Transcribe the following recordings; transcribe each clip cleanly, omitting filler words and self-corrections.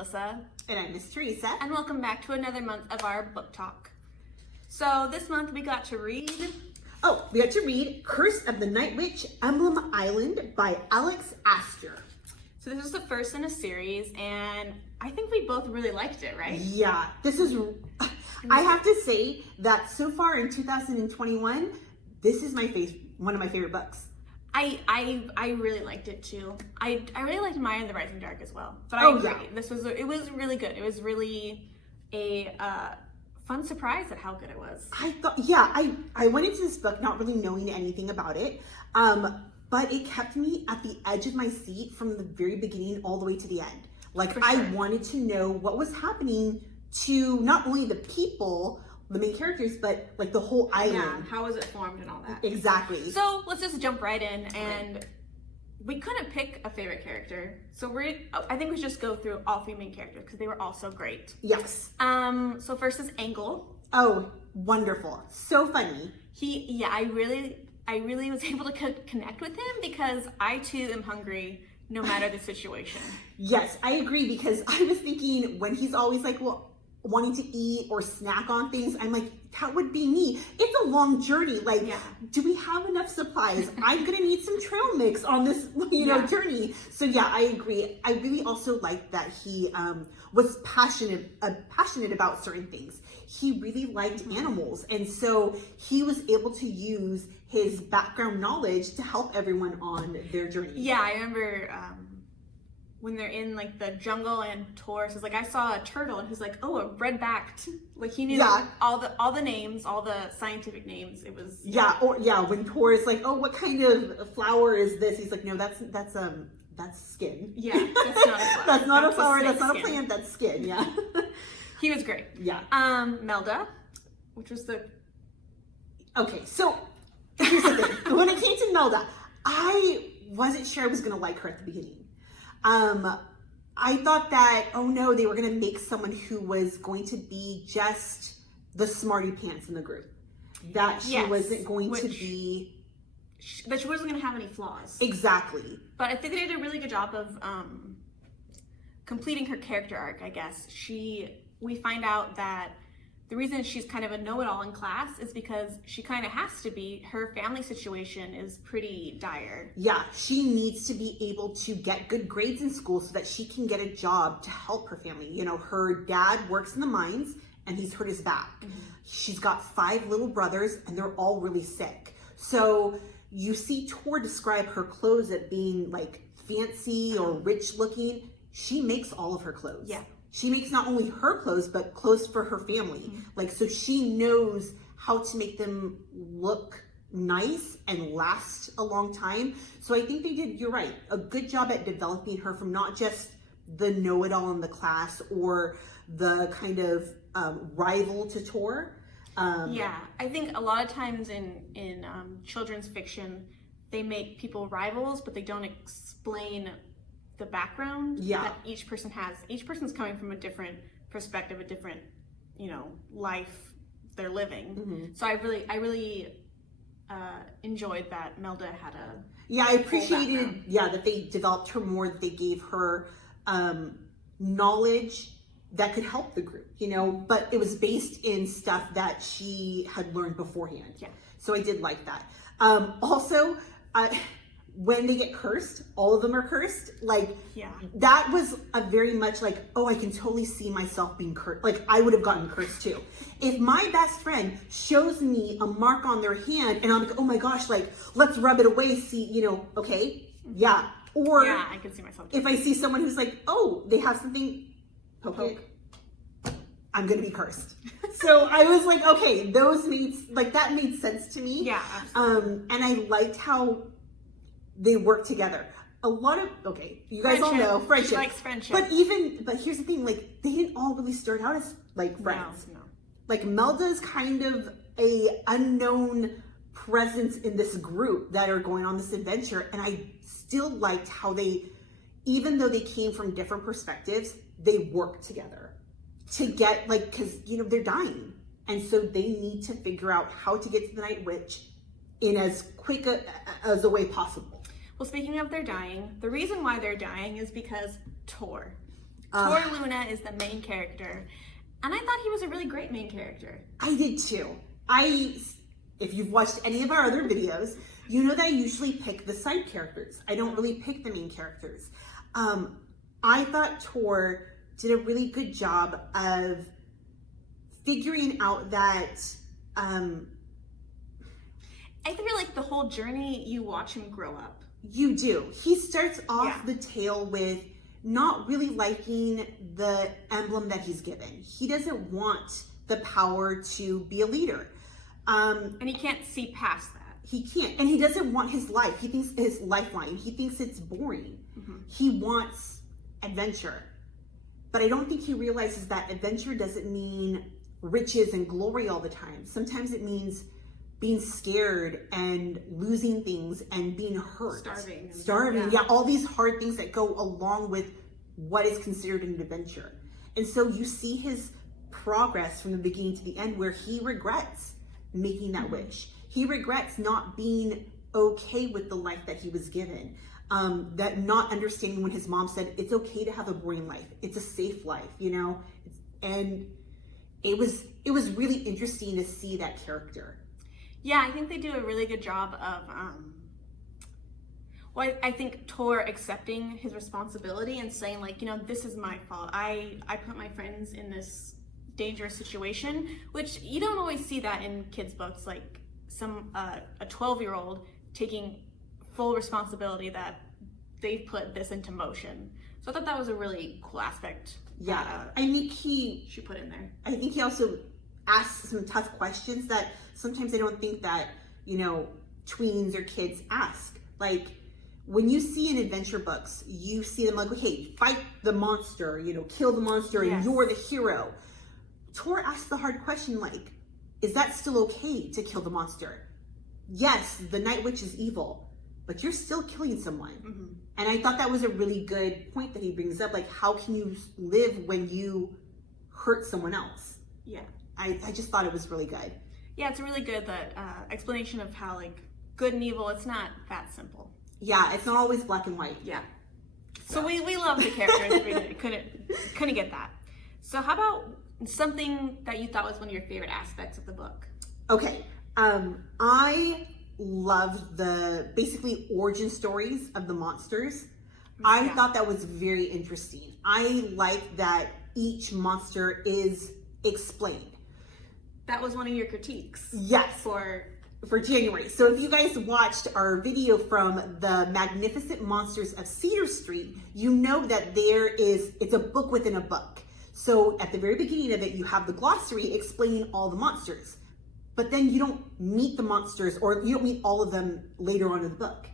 Alyssa. And I'm Miss Teresa. And welcome back to another month of our book talk. So this month we got to read... We got to read Curse of the Night Witch, Emblem Island by Aster. So this is the first in a series, and I think we both really liked it, right? Yeah, this is... I have to say that so far in 2021, this is one of my favorite books. I really liked it too. I really liked Maya and the Rising Dark as well. But Oh, I agree. yeah. It was really good. It was really a fun surprise at how good it was. I went into this book not really knowing anything about it, but it kept me at the edge of my seat from the very beginning all the way to the end. Like, For sure. I wanted to know what was happening to not only the people, the main characters, but like the whole island. Yeah, how was it formed and all that. Exactly. So let's just jump right in, and we couldn't pick a favorite character. So I think we should just go through all three main characters because they were all so great. Yes. So first is Engle. Oh, wonderful. So funny. I really was able to connect with him because I too am hungry no matter the situation. Yes, I agree, because I was thinking when he's always like, wanting to eat or snack on things, I'm like, that would be me. It's a long journey. Like, do we have enough supplies? I'm gonna need some trail mix on this, journey. So yeah, I agree. I really also liked that he was passionate about certain things. He really liked animals, and so he was able to use his background knowledge to help everyone on their journey. Yeah, I remember when they're in like the jungle and Taurus is like, I saw a turtle, and he's like, oh, a red-backed. Like, he knew all the names, all the scientific names. It was when Taurus like, oh, what kind of flower is this? He's like, no, that's skin. Yeah, that's not a flower. That's not a flower. That's not skin. a plant. That's skin. Yeah. He was great. Yeah. Melda, which was Okay, so here's the thing. When it came to Melda, I wasn't sure I was gonna like her at the beginning. I thought that, oh no, they were going to make someone who was going to be just the smarty pants in the group. That she wasn't going to be... That she wasn't going to have any flaws. Exactly. But I think they did a really good job of completing her character arc, I guess. We find out that the reason she's kind of a know-it-all in class is because she kind of has to be. Her family situation is pretty dire. Yeah, she needs to be able to get good grades in school so that she can get a job to help her family. You know, her dad works in the mines and he's hurt his back. Mm-hmm. She's got 5 little brothers and they're all really sick. So you see Tor describe her clothes as being like fancy or rich looking. She makes all of her clothes. Yeah. She makes not only her clothes, but clothes for her family. Mm-hmm. Like, so she knows how to make them look nice and last a long time. So I think they did, you're right, a good job at developing her from not just the know-it-all in the class or the kind of rival to Tor. I think a lot of times in children's fiction, they make people rivals, but they don't explain the background that each person has. Each person's coming from a different perspective, a different, life they're living. Mm-hmm. So I really enjoyed that Melda had a I appreciated that they developed her more, that they gave her knowledge that could help the group, but it was based in stuff that she had learned beforehand. Yeah. So I did like that. Also, when they get cursed, all of them are cursed. That was a very much like, oh, I can totally see myself being cursed. Like, I would have gotten cursed too. If my best friend shows me a mark on their hand and I'm like, oh my gosh, like, let's rub it away, see, okay, yeah. Or I can see myself too. If I see someone who's like, oh, they have something, poke. I'm gonna be cursed. So I was like, okay, that made sense to me. Yeah, absolutely. And I liked how they work together. A lot of, you guys all know friendship. She likes friendship. But here's the thing, like, they didn't all really start out as like friends. No. Like, Melda's kind of a unknown presence in this group that are going on this adventure. And I still liked how they, even though they came from different perspectives, they worked together to get, like, because, they're dying. And so they need to figure out how to get to the Night Witch in as quick as a way possible. Well, speaking of their dying, the reason why they're dying is because Tor. Tor Luna is the main character, and I thought he was a really great main character. I did too. If you've watched any of our other videos, you know that I usually pick the side characters. I don't really pick the main characters. I thought Tor did a really good job of figuring out that I feel like the whole journey, you watch him grow up. You do. He starts off the tale with not really liking the emblem that he's given. He doesn't want the power to be a leader. And he can't see past that. He can't. And he doesn't want his life. He thinks his lifeline. He thinks it's boring. He wants adventure. But I don't think he realizes that adventure doesn't mean riches and glory all the time. Sometimes it means being scared and losing things and being hurt. Starving. Yeah, all these hard things that go along with what is considered an adventure. And so you see his progress from the beginning to the end where he regrets making that wish. He regrets not being okay with the life that he was given. That not understanding when his mom said, it's okay to have a boring life. It's a safe life, you know? And it was really interesting to see that character. Yeah, I think they do a really good job of, I think Tor accepting his responsibility and saying like, you know, this is my fault. I put my friends in this dangerous situation, which you don't always see that in kids' books, like a 12-year-old taking full responsibility that they've put this into motion. So I thought that was a really cool aspect. Yeah, I think she put in there. I think he also asked some tough questions that sometimes I don't think that, you know, tweens or kids ask. Like, when you see in adventure books, you see them like, okay, fight the monster, you know, kill the monster, and you're the hero. Tor asks the hard question, like, is that still okay to kill the monster? Yes, the Night Witch is evil, but you're still killing someone. And I thought that was a really good point that he brings up. Like, how can you live when you hurt someone else? Yeah. I just thought it was really good. Yeah, it's a really good explanation of how like good and evil, it's not that simple. Yeah, it's not always black and white. Yeah. So we love the characters. We couldn't get that. So how about something that you thought was one of your favorite aspects of the book? Okay. I loved the basically origin stories of the monsters. I thought that was very interesting. I like that each monster is explained. That was one of your critiques. Yes. For January. So if you guys watched our video from the Magnificent Monsters of Cedar Street, you know that it's a book within a book. So at the very beginning of it, you have the glossary explaining all the monsters. But then you don't meet the monsters, or you don't meet all of them later on in the book.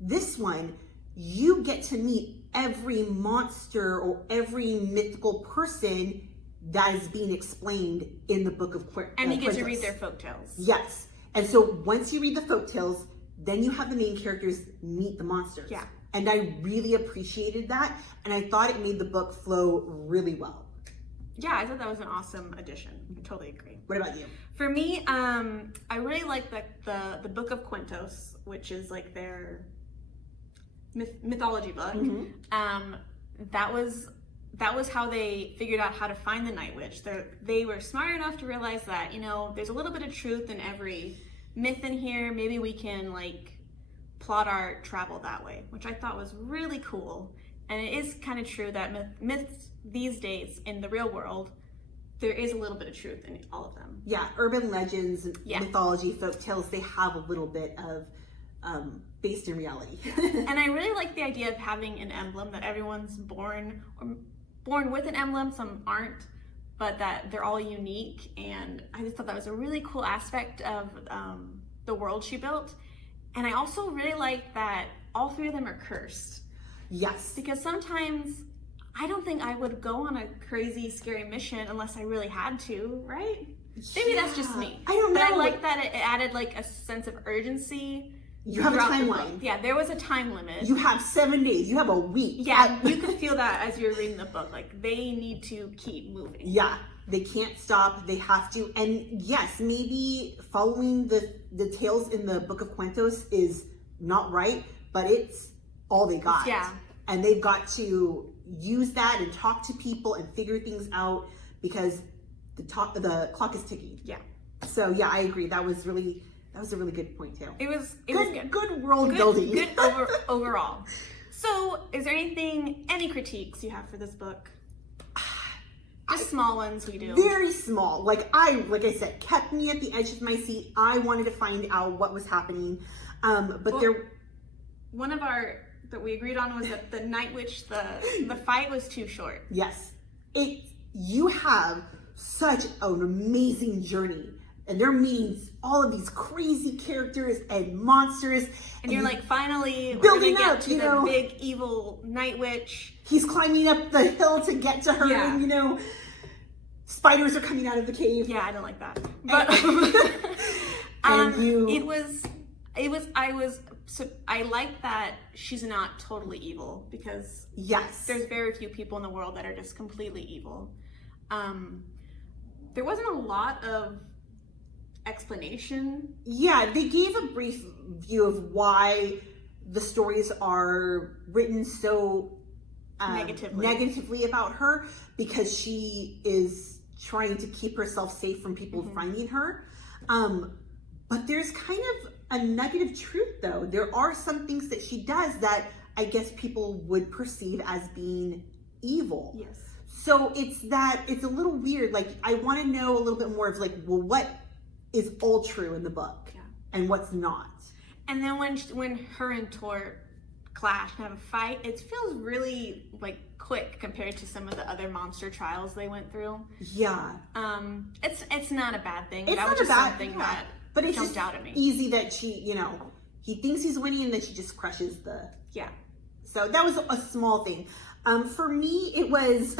This one, you get to meet every monster or every mythical person that is being explained in the book of Quentos. And you get to read their folktales. Yes. And so once you read the folktales, then you have the main characters meet the monsters. Yeah. And I really appreciated that. And I thought it made the book flow really well. Yeah, I thought that was an awesome addition. I totally agree. What about you? For me, I really like the Book of Quentos, which is like their mythology book. That was how they figured out how to find the Night Witch. They were smart enough to realize that, you know, there's a little bit of truth in every myth in here. Maybe we can like plot our travel that way, which I thought was really cool. And it is kind of true that myths these days in the real world, there is a little bit of truth in all of them. Yeah, urban legends, mythology, folk tales, they have a little bit of based in reality. And I really like the idea of having an emblem that everyone's born with an emblem, some aren't, but that they're all unique. And I just thought that was a really cool aspect of the world she built. And I also really like that all three of them are cursed. Yes. Because sometimes I don't think I would go on a crazy, scary mission unless I really had to, right? Maybe that's just me. I don't know. But I like that it added like a sense of urgency. You have a timeline. Yeah, there was a time limit. You have 7 days. You have a week. Yeah, you could feel that as you're reading the book. Like, they need to keep moving. Yeah, they can't stop. They have to. And yes, maybe following the tales in the Book of Quentos is not right, but it's all they got. Yeah. And they've got to, use that and talk to people and figure things out because the clock is ticking. Yeah. So yeah, I agree. That was a really good point too. It was good. Good world building. Good overall. So, is there any critiques you have for this book? Just small ones we do. Very small. Like I said, kept me at the edge of my seat. I wanted to find out what was happening. One of our that we agreed on was that the Night Witch, the fight was too short. Yes. You have such an amazing journey. And they're meeting all of these crazy characters and monsters. And you're like, finally, building we're gonna up, get to the big evil Night Witch. He's climbing up the hill to get to her. Yeah. And, spiders are coming out of the cave. Yeah, I don't like that. But I like that she's not totally evil because yes, there's very few people in the world that are just completely evil. There wasn't a lot of explanation. Yeah, they gave a brief view of why the stories are written so negatively about her, because she is trying to keep herself safe from people finding her. But there's kind of a nugget of truth though. There are some things that she does that I guess people would perceive as being evil. Yes. So it's a little weird. Like, I want to know a little bit more of like, well, what is all true in the book and what's not. And then when her and Tor clash and have a fight, it feels really like quick compared to some of the other monster trials they went through. Yeah. It's not a bad thing. It's that not was just a bad something thing, that but it's jumped just out at me. Easy that she, he thinks he's winning and then she just crushes the. Yeah. So that was a small thing. For me, it was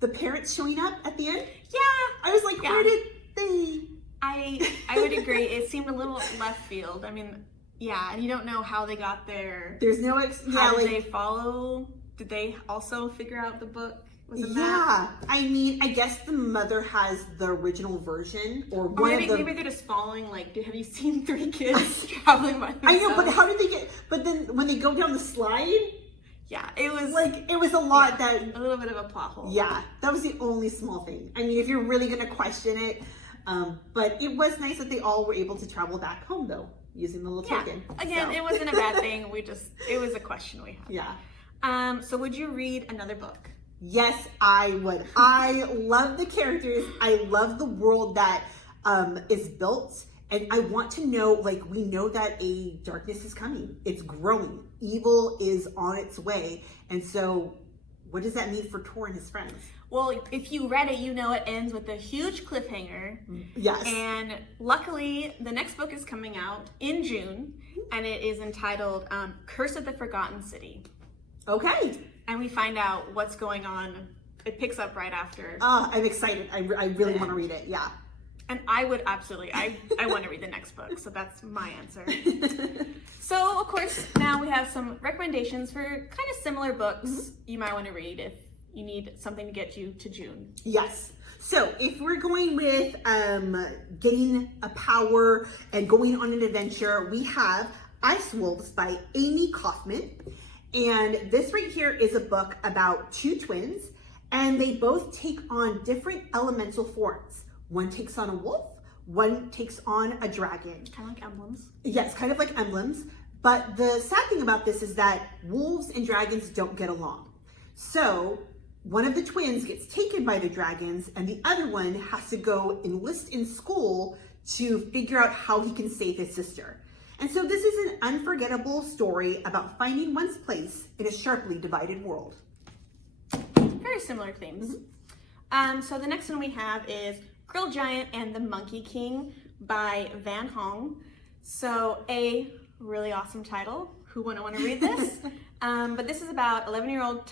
the parents showing up at the end. Yeah. I was like, where did they? I would agree. It seemed a little left field. I mean, yeah, and you don't know how they got there. There's no how did they follow? Did they also figure out the book? I mean, I guess the mother has the original version, or maybe they're just following. Like, have you seen 3 kids traveling by themselves? I know, but how did they get? But then when they go down the slide, yeah, it was a lot that a little bit of a plot hole. Yeah, that was the only small thing. I mean, if you're really gonna question it, but it was nice that they all were able to travel back home though, using the little token. Again, it wasn't a bad thing. It was a question we had. Yeah. So would you read another book? Yes, I would. I love the characters. I love the world that is built. And I want to know, like, we know that a darkness is coming. It's growing. Evil is on its way. And so what does that mean for Tor and his friends? Well, if you read it, you know it ends with a huge cliffhanger. Yes. And luckily, the next book is coming out in June, and it is entitled Curse of the Forgotten City. Okay. And we find out what's going on. It picks up right after. I'm excited. I really want to read it. Yeah. And I would absolutely, I want to read the next book. So that's my answer. So, of course, now we have some recommendations for kind of similar books you might want to read if you need something to get you to June. Yes. So if we're going with getting a power and going on an adventure, we have Ice Wolves by Amy Kaufman. And this right here is a book about 2 twins, and they both take on different elemental forms. One takes on a wolf, one takes on a dragon. Kind of like emblems. Yes, kind of like emblems. But the sad thing about this is that wolves and dragons don't get along. So one of the twins gets taken by the dragons, and the other one has to go enlist in school to figure out how he can save his sister. And so this is an unforgettable story about finding one's place in a sharply divided world. Very similar themes. So the next one we have is Girl Giant and the Monkey King by Van Hong. So a really awesome title. Who wouldn't want to read this? But this is about 11-year-old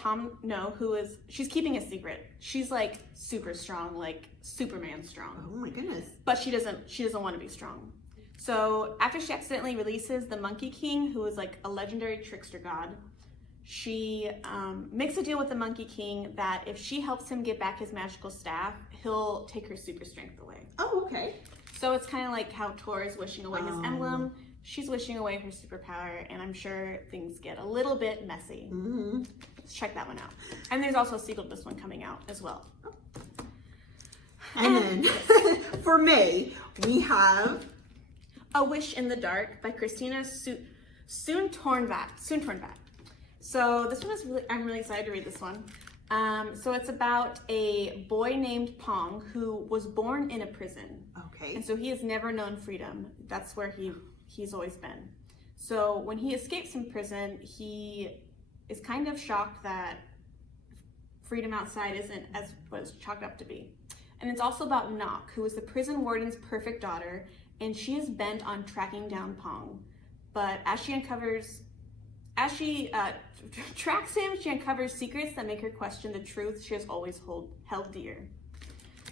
she's keeping a secret. She's like super strong, like Superman strong. Oh my goodness. But she doesn't want to be strong. So after she accidentally releases the Monkey King, who is like a legendary trickster god, she makes a deal with the Monkey King that if she helps him get back his magical staff, he'll take her super strength away. Oh, okay. So it's kind of like how Tor is wishing away his emblem. she's wishing away her superpower, and I'm sure things get a little bit messy. Let's check that one out. And there's also a sequel to this one coming out as well. And then for May, we have A Wish in the Dark by Christina Soontornvat. So this one is I'm really excited to read this one. So it's about a boy named Pong who was born in a prison. Okay. And so he has never known freedom. That's where he's always been. So when he escapes from prison, he is kind of shocked that freedom outside isn't as what it's chalked up to be. And it's also about Knock, who is the prison warden's perfect daughter, and she is bent on tracking down Pong. But as she tracks him, she uncovers secrets that make her question the truth she has always held dear.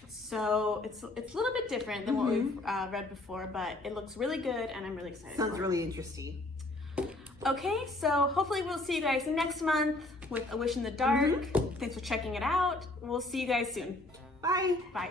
So it's a little bit different than what we've read before, but it looks really good, and I'm really excited. Sounds really interesting. Okay, so hopefully we'll see you guys next month with A Wish in the Dark. Thanks for checking it out. We'll see you guys soon. Bye. Bye.